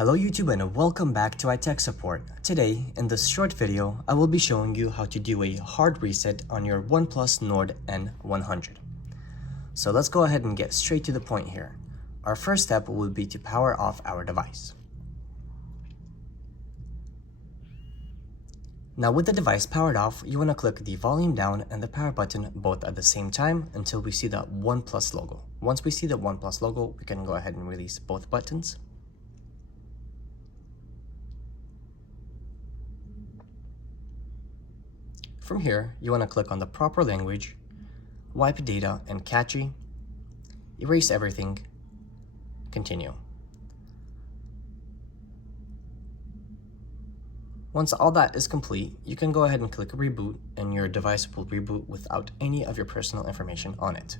Hello YouTube and welcome back to iTech Support. Today, in this short video, I will be showing you how to do a hard reset on your Oneplus Nord N100. So let's go ahead and get straight to the point here. Our first step will be to power off our device. Now with the device powered off, you want to click the volume down and the power button both at the same time until we see the Oneplus logo. Once we see the Oneplus logo, we can go ahead and release both buttons. From here, you want to click on the proper language, wipe data and cache, erase everything, continue. Once all that is complete, you can go ahead and click reboot and your device will reboot without any of your personal information on it.